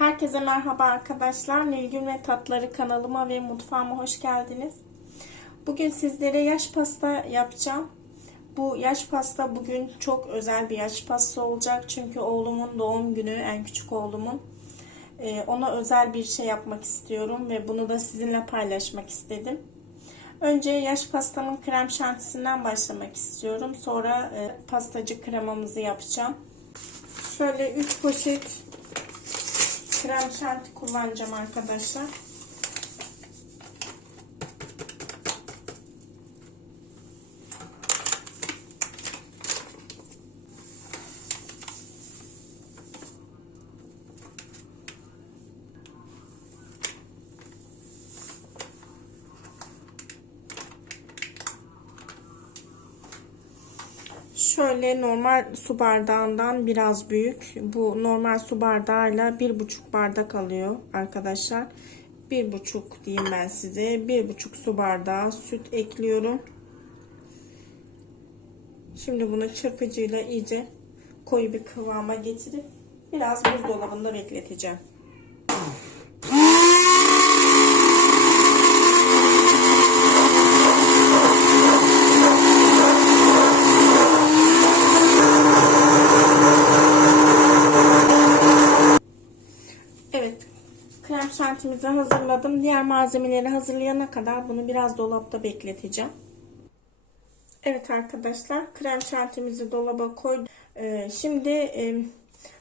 Herkese merhaba arkadaşlar. Nilgün ve Tatları kanalıma ve mutfağıma hoş geldiniz. Bugün sizlere yaş pasta yapacağım. Bu yaş pasta bugün çok özel bir yaş pasta olacak. Çünkü oğlumun doğum günü, en küçük oğlumun. Ee, ona özel bir şey yapmak istiyorum ve bunu da sizinle paylaşmak istedim. Önce yaş pastamın krem şantisinden başlamak istiyorum. Sonra e, pastacı kremamızı yapacağım. Şöyle 3 poşet krem şanti kullanacağım arkadaşlar. Şöyle normal su bardağından biraz büyük. Bu normal su bardağıyla bir buçuk bardak alıyor arkadaşlar. Bir buçuk diyeyim ben size. Bir buçuk su bardağı süt ekliyorum. Şimdi bunu çırpıcıyla iyice koyu bir kıvama getirip biraz buzdolabında bekleteceğim. Evet. Krem şantimizi hazırladım. Diğer malzemeleri hazırlayana kadar bunu biraz dolapta bekleteceğim. Evet arkadaşlar. Krem şantimizi dolaba koydum. Ee, şimdi e,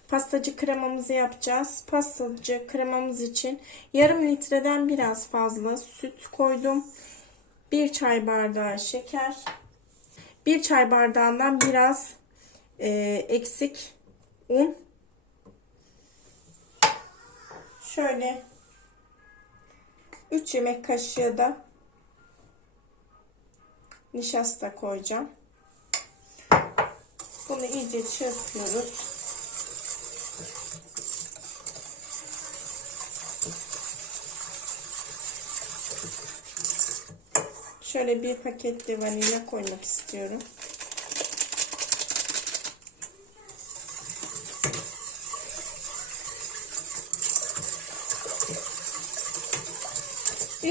pastacı kremamızı yapacağız. Pastacı kremamız için yarım litreden biraz fazla süt koydum. Bir çay bardağı şeker. Bir çay bardağından biraz e, eksik un. Şöyle 3 yemek kaşığı da nişasta koyacağım. Bunu iyice çırpıyoruz. Şöyle bir paket de vanilya koymak istiyorum.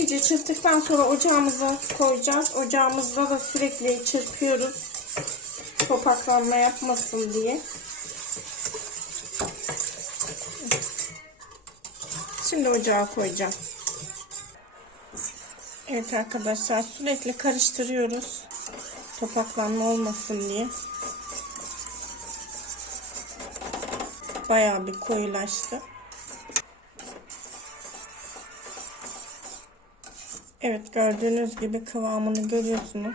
İyice çırptıktan sonra ocağımıza koyacağız. Ocağımızda da sürekli çırpıyoruz. Topaklanma yapmasın diye. Şimdi ocağa koyacağım. Evet arkadaşlar sürekli karıştırıyoruz. Topaklanma olmasın diye. Bayağı bir koyulaştı. Evet gördüğünüz gibi kıvamını görüyorsunuz.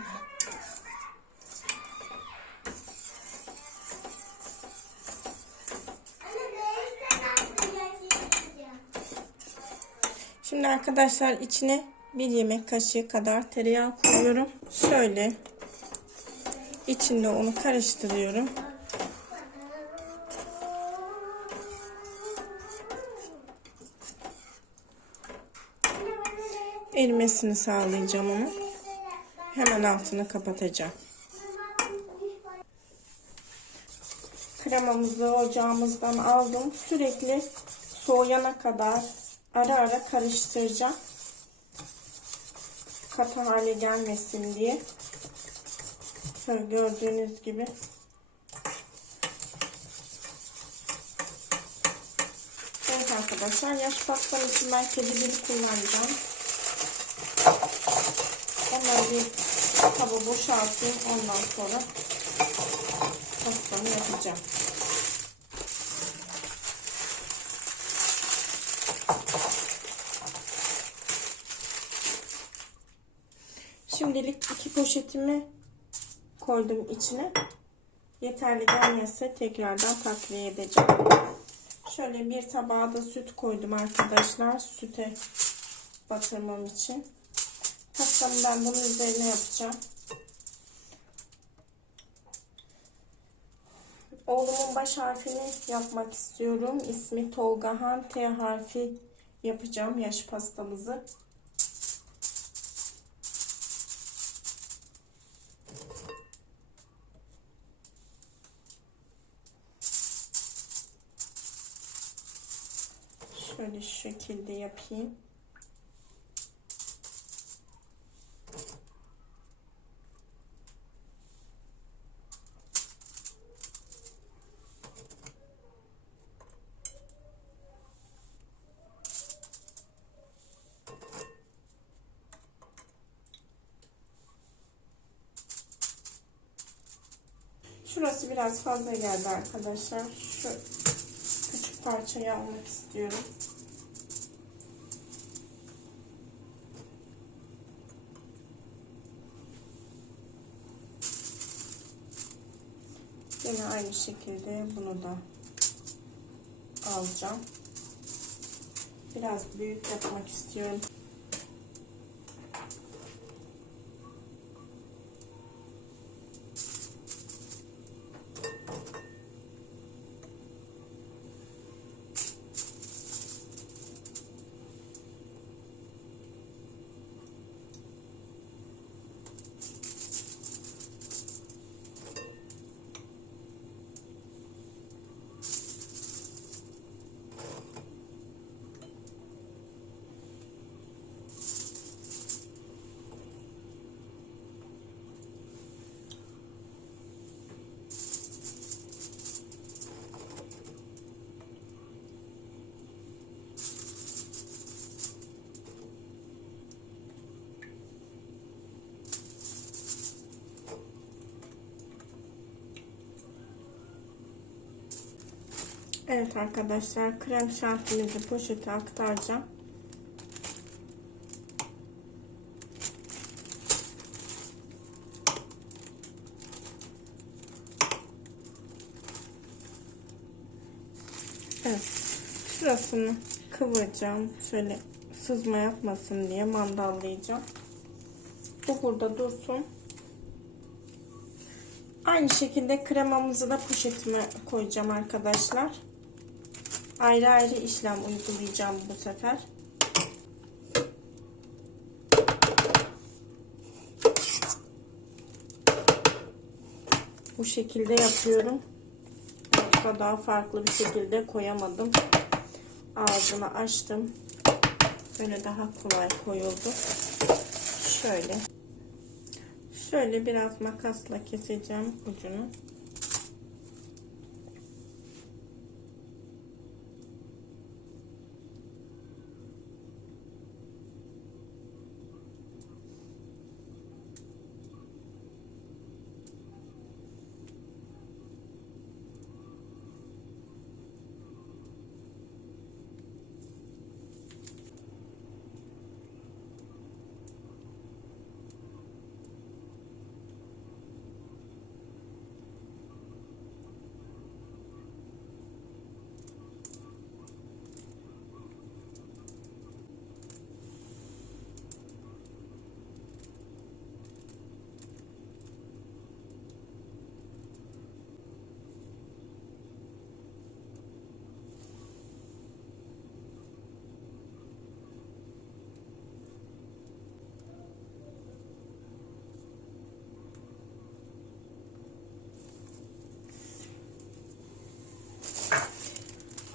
Şimdi arkadaşlar içine bir yemek kaşığı kadar tereyağı koyuyorum. Şöyle içinde onu karıştırıyorum. Erimesini sağlayacağım onu. Hemen altını kapatacağım. Kremamızı ocağımızdan aldım. Sürekli soğuyana kadar ara ara karıştıracağım. Katı hale gelmesin diye. Şöyle gördüğünüz gibi. Evet arkadaşlar yaş pastam için ben kedi kullanacağım. Bir kaba boşaltayım. Ondan sonra pastamı yapacağım. Şimdilik iki poşetimi koydum içine. Yeterli gelmezse tekrardan takviye edeceğim. Şöyle bir tabağa da süt koydum arkadaşlar. Süte batırmam için. Pastamı ben bunun üzerine yapacağım. Oğlumun baş harfini yapmak istiyorum. İsmi Tolgahan. T harfi yapacağım yaş pastamızı. Şöyle şu şekilde yapayım. Şurası biraz fazla geldi arkadaşlar. Şu küçük parçayı almak istiyorum. Yine aynı şekilde bunu da alacağım. Biraz büyük yapmak istiyorum. Evet arkadaşlar krem şantimizi poşete aktaracağım. Evet. Şurasını kıvıracağım. Şöyle sızma yapmasın diye mandallayacağım. Bu burada dursun. Aynı şekilde kremamızı da poşetime koyacağım arkadaşlar. Ayrı ayrı işlem uygulayacağım bu sefer. Bu şekilde yapıyorum. Yoksa daha farklı bir şekilde koyamadım. Ağzını açtım. Böyle daha kolay koyuldu. Şöyle. Şöyle biraz makasla keseceğim ucunu.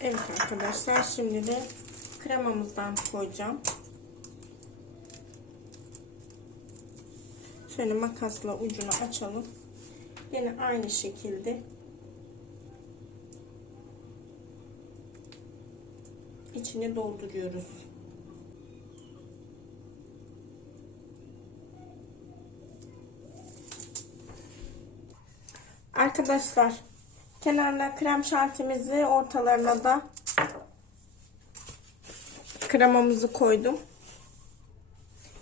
Evet arkadaşlar şimdi de kremamızdan koyacağım. Şöyle makasla ucunu açalım. Yine aynı şekilde içini dolduruyoruz. Arkadaşlar kenarına krem şantimizi ortalarına da kremamızı koydum.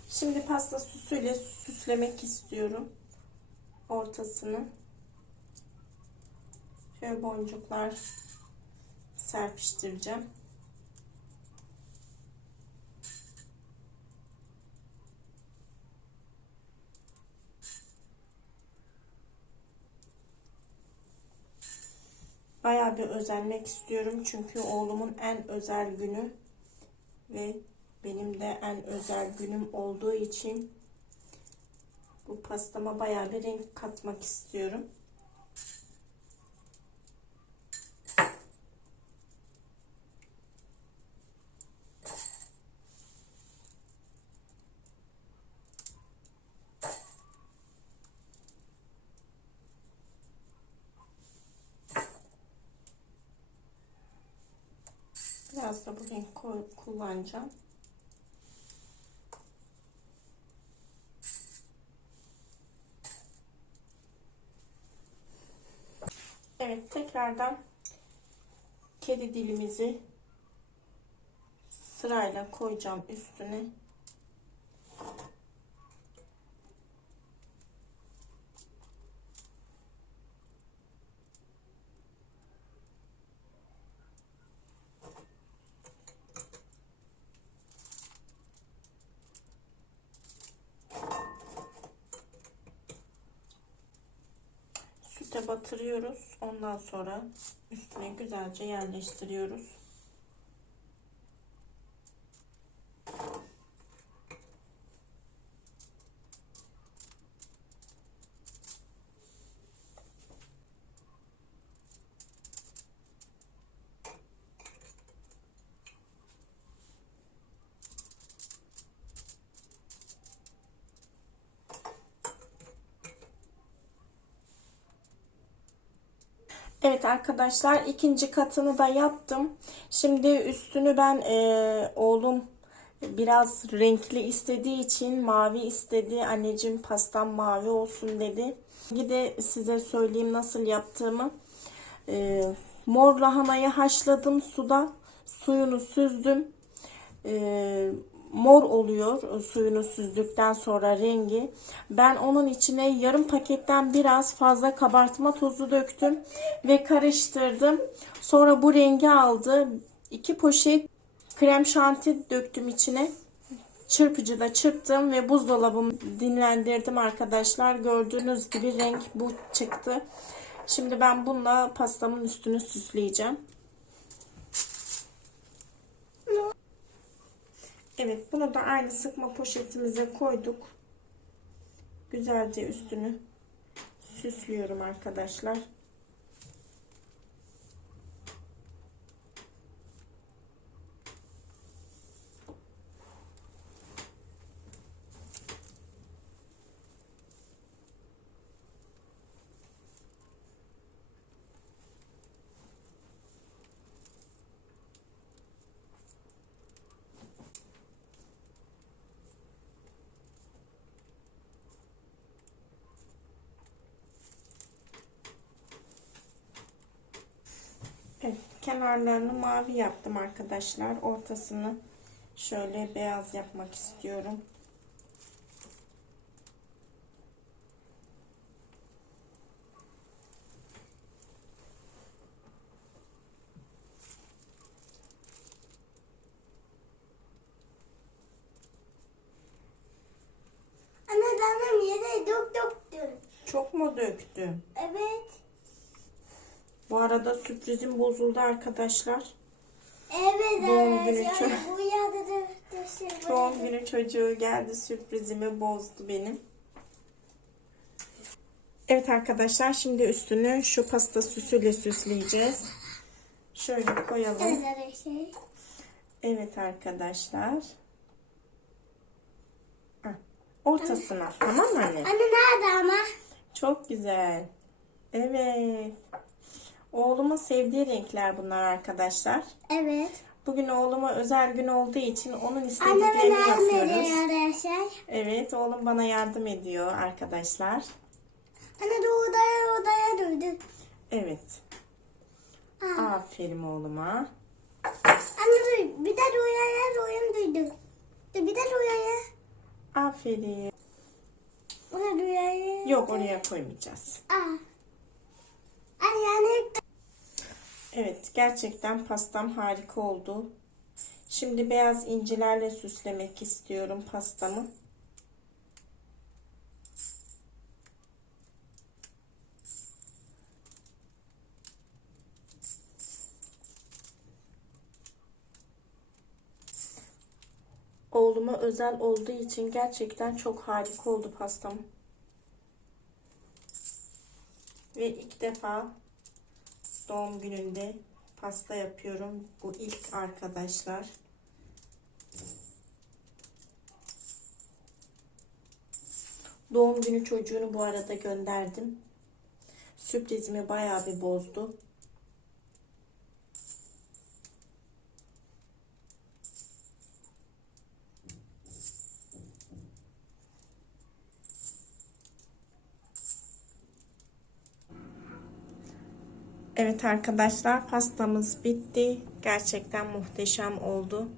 Şimdi pasta süsüyle süslemek istiyorum. Ortasını. Şöyle boncuklar serpiştireceğim. Bayağı bir özenmek istiyorum. Çünkü oğlumun en özel günü ve benim de en özel günüm olduğu için bu pastama bayağı bir renk katmak istiyorum. Biraz da bu renk kullanacağım. Evet tekrardan kedi dilimizi sırayla koyacağım üstüne. Süte batırıyoruz. Ondan sonra üstüne güzelce yerleştiriyoruz. Evet arkadaşlar ikinci katını da yaptım. Şimdi üstünü ben e, oğlum biraz renkli istediği için mavi istedi. Anneciğim pastam mavi olsun dedi. Bir de size söyleyeyim nasıl yaptığımı. E, mor lahanayı haşladım suda. Suyunu süzdüm. E, mor oluyor suyunu süzdükten sonra rengi. Ben onun içine yarım paketten biraz fazla kabartma tozu döktüm ve karıştırdım. Sonra bu rengi aldı. İki poşet krem şanti döktüm içine. Çırpıcıda çırptım ve buzdolabımı dinlendirdim arkadaşlar. Gördüğünüz gibi renk bu çıktı. Şimdi ben bununla pastamın üstünü süsleyeceğim. Evet bunu da aynı sıkma poşetimize koyduk. Güzelce üstünü süslüyorum arkadaşlar. Evet, kenarlarını mavi yaptım arkadaşlar. Ortasını şöyle beyaz yapmak istiyorum. Anne canım yere dök döktün. Çok mu döktüm? Sürprizim bozuldu arkadaşlar. Evet Doğum günü evet. Yani bu. Doğum günü çocuğu geldi sürprizimi bozdu benim. Evet arkadaşlar şimdi üstünü şu pasta süsüyle süsleyeceğiz. Şöyle koyalım. Evet şey. Evet arkadaşlar. Heh, Ortasına tamam mı anne? Anne nerede ama? Çok güzel. Evet. Oğlumun sevdiği renkler bunlar arkadaşlar. Evet. Bugün oğluma özel gün olduğu için onun Anne istediklerini yardım yapıyoruz. arkadaşlar. Evet oğlum bana yardım ediyor arkadaşlar. Anne de odaya odaya döndü. Evet. Aa. Aferin oğluma. Anne dur bir de rüyaya rüyam duydu. Dur bir de rüyaya. Aferin. Ona rüyaya. Yok oraya koymayacağız. Aa. Anne yani Evet gerçekten pastam harika oldu. Şimdi beyaz incilerle süslemek istiyorum pastamı. Oğluma özel olduğu için gerçekten çok harika oldu pastam. Ve ilk defa doğum gününde pasta yapıyorum. Bu ilk arkadaşlar. Doğum günü çocuğunu bu arada gönderdim. Sürprizimi bayağı bir bozdu. Evet arkadaşlar pastamız bitti. Gerçekten muhteşem oldu.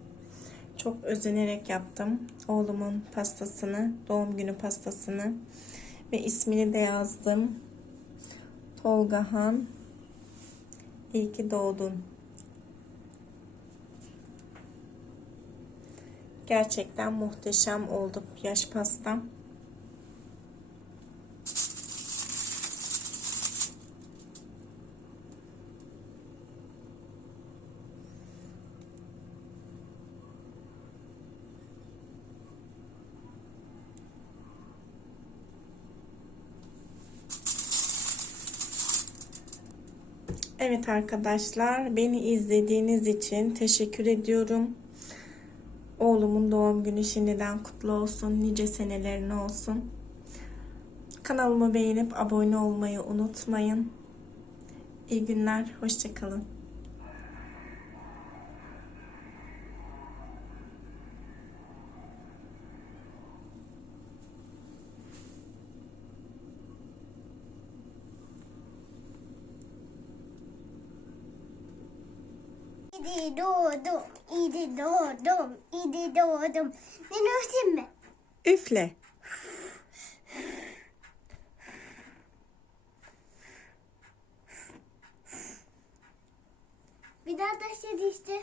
Çok özenerek yaptım. Oğlumun pastasını, doğum günü pastasını ve ismini de yazdım. Tolgahan. İyi ki doğdun. Gerçekten muhteşem oldu yaş pastam. Evet arkadaşlar beni izlediğiniz için teşekkür ediyorum. Oğlumun doğum günü şimdiden kutlu olsun. Nice senelerine olsun. Kanalımı beğenip abone olmayı unutmayın. İyi günler. Hoşçakalın. İdi doğdum, idi doğdum, idi doğdum. Ben örsün mü? Üfle. Bir daha da şey işte.